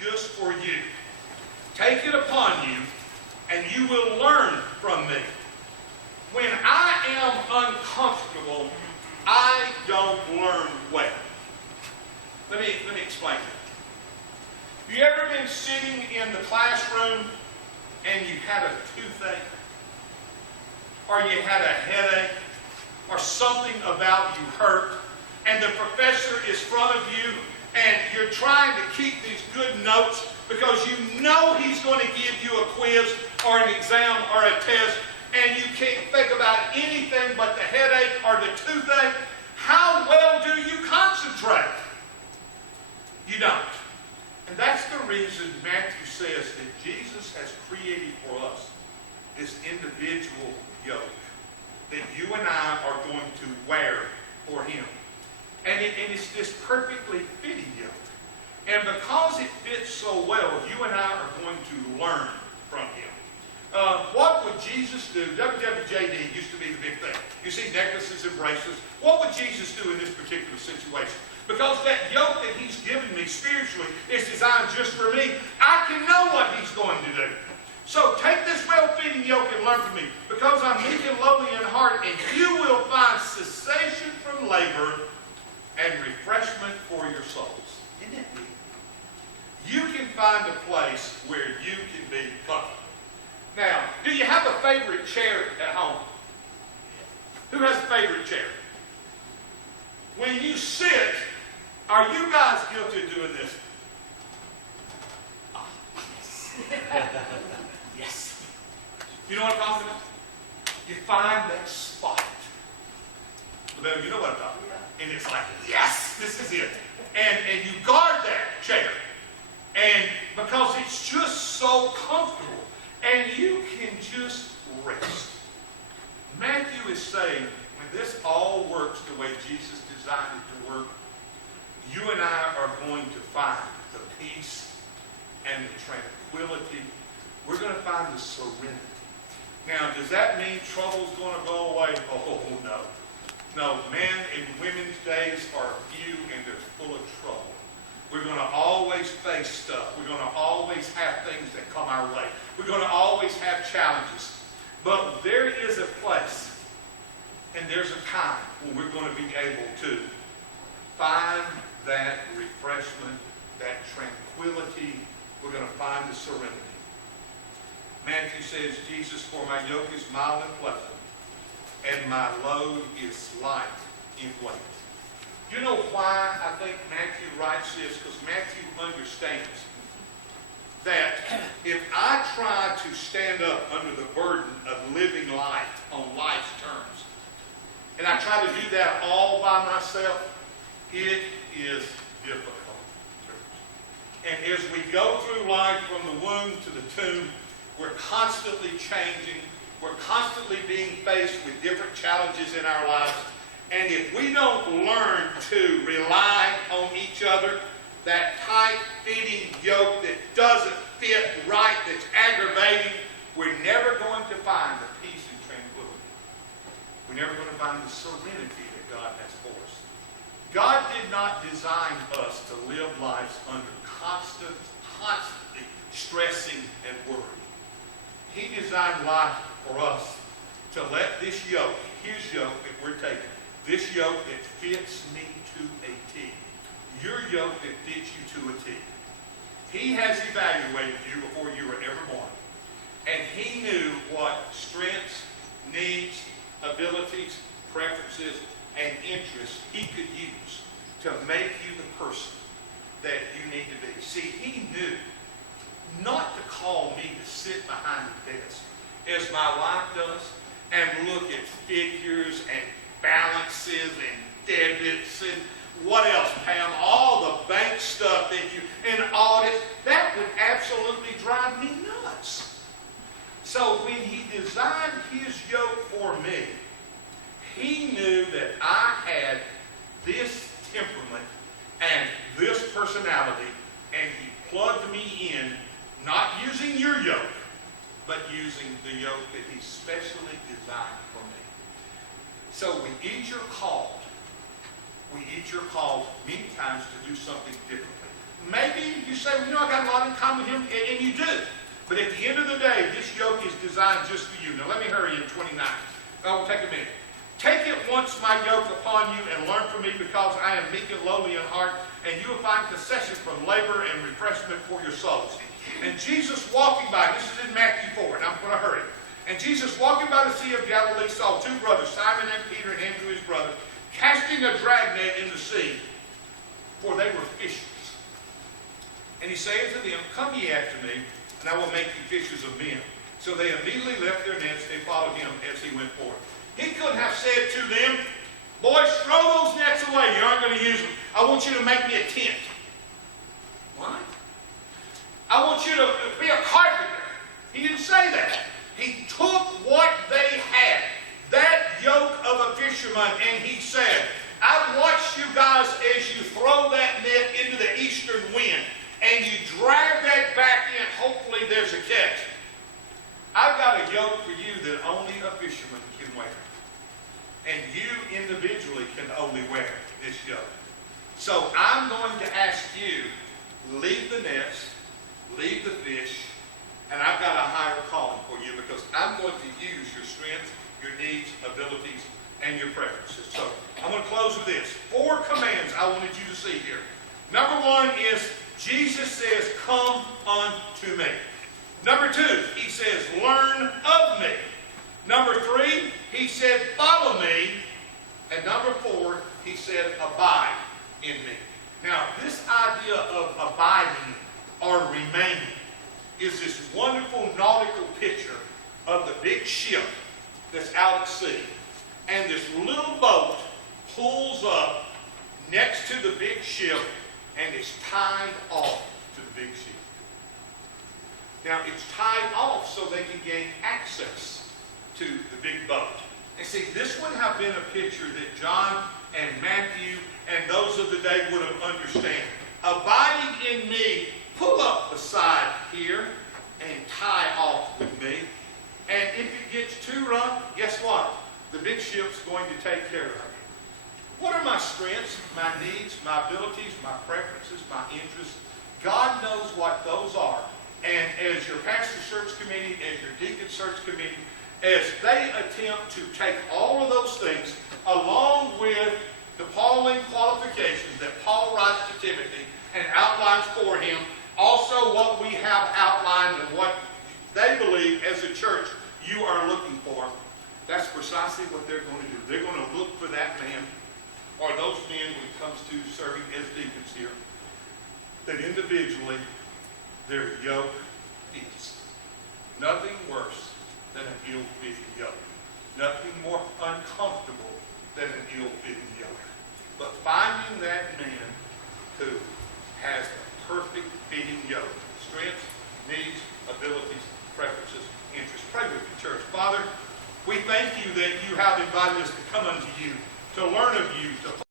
just for you. Take it upon you, and you will learn from me. When I am uncomfortable, I don't learn well. Let me explain that. You ever been sitting in the classroom and you had a toothache? Or you had a headache? Or something about you hurt? And the professor is in front of you and you're trying to keep these good notes because you know he's going to give you a quiz or an exam or a test, and you can't think about anything but the headache or the toothache. How well do you concentrate? You don't. And that's the reason Matthew says that Jesus has created for us this individual yoke that you and I are going to wear for him. And it's this perfectly fitting yoke. And because it fits so well, you and I are going to learn from him. What would Jesus do? WWJD used to be the big thing. You see necklaces and bracelets. What would Jesus do in this particular situation? Because that yoke that he's given me spiritually is designed just for me. I can know what he's going to do. So take this well-fitting yoke and learn from me, because I'm meek and lowly in heart, and you will find cessation from labor and refreshment for your souls. Isn't that neat? You can find a place where you can be comfortable. Now, do you have a favorite chair at home? Who has a favorite chair? When you sit, are you guys guilty of doing this? Yes. You know what I'm talking about? You find that spot. Well, you know what I'm talking about. And it's like, yes, this is it. And you guard that chair. And because it's just so comfortable. And you can just rest. Matthew is saying, when this all works the way Jesus designed it to work, you and I are going to find the peace and the tranquility. We're going to find the serenity. Now, does that mean trouble's going to go away? Oh, no. No, men and women's days are few and they're full of trouble. We're going to always face stuff. We're going to always have things that come our way. We're going to always have challenges. But there is a place and there's a time when we're going to be able to find that refreshment, that tranquility. We're going to find the serenity. Matthew says, Jesus, for my yoke is mild and pleasant, and my load is light in weight. You know why I think Matthew writes this? Because Matthew understands that if I try to stand up under the burden of living life on life's terms, and I try to do that all by myself, it is difficult. And as we go through life from the womb to the tomb, we're constantly changing. We're constantly being faced with different challenges in our lives. And if we don't learn to rely on each other, that tight-fitting yoke that doesn't fit right, that's aggravating, we're never going to find the peace and tranquility. We're never going to find the serenity that God has for us. God did not design us to live lives under constantly stressing and worry. He designed life for us to let this yoke, his yoke that we're taking, this yoke that fits me to a T, your yoke that fits you to a T. He has evaluated you before you were ever born. And he knew what strengths, needs, abilities, preferences, and interests he could use to make you the person that you need to be. See, he knew not to call me to sit behind the desk, as my wife does, and look at figures and balances and debits and what else, Pam? All the bank stuff that you, and audits, that would absolutely drive me nuts. So when he designed his yoke for me, he knew that I had this temperament and this personality, and he plugged me in, not using your yoke, but using the yoke that he specially designed for me. So we each are called many times to do something differently. maybe you say, well, I got a lot in common with him, and you do. But at the end of the day, this yoke is designed just for you. Now let me hurry in 29. Oh, take a minute. Take it once my yoke upon you and learn from me, because I am meek and lowly in heart, and you will find concession from labor and refreshment for your souls. And Jesus walking by, this is in Matthew 4, and I'm going to hurry. And Jesus walking by the Sea of Galilee saw two brothers, Simon and Peter and Andrew his brother, casting a dragnet in the sea, for they were fishers. And he saith to them, Come ye after me, and I will make you fishers of men. So they immediately left their nets and followed him as he went forth. He couldn't have said to them, Boys, throw those nets away. You aren't going to use them. I want you to make me a tent. What? I want you to be a carpenter. He didn't say that. He took what they had, that yoke of a fisherman, and he said, I've watched you guys as you throw that net into the eastern wind, and you drag that back in. Hopefully there's a catch. I've got a yoke for you that only a fisherman can wear. And you individually can only wear this yoke. So I'm going to ask you, leave the nets, leave the fish, and I've got a higher calling for you, because I'm going to use your strength, your needs, abilities, and your preferences. So I'm going to close with this. 4 commands I wanted you to see here. Number 1 is Jesus says, Come unto me. Number 2, he says, Learn of me. Number 3, he said, Follow me. And number 4, he said, Abide in me. Now, this idea of abiding or remaining is this wonderful nautical picture of the big ship that's out at sea. And this little boat pulls up next to the big ship, and it's tied off to the big ship. Now, it's tied off so they can gain access to the big boat. And see, this would have been a picture that John and Matthew and those of the day would have understood. Abiding in me, pull up beside here and tie off with me. And if it gets too rough, guess what? The big ship's going to take care of it. What are my strengths, my needs, my abilities, my preferences, my interests? God knows what those are. And as your pastor search committee, as your deacon search committee, as they attempt to take all of those things, along with the Pauline qualifications that Paul writes to Timothy and outlines for him, also what we have outlined and what they believe as a church you are looking for, that's precisely what they're going to do. They're going to look for that man, or those men when it comes to serving as deacons here, that individually their yoke is nothing worse than an ill-fitting yoke. Nothing more uncomfortable than an ill-fitting yoke. But finding that man who has the perfect fitting yoke, strengths, needs, abilities, preferences, interests. Pray with me, church. Father, we thank you that you have invited us to come unto you, to learn of you, to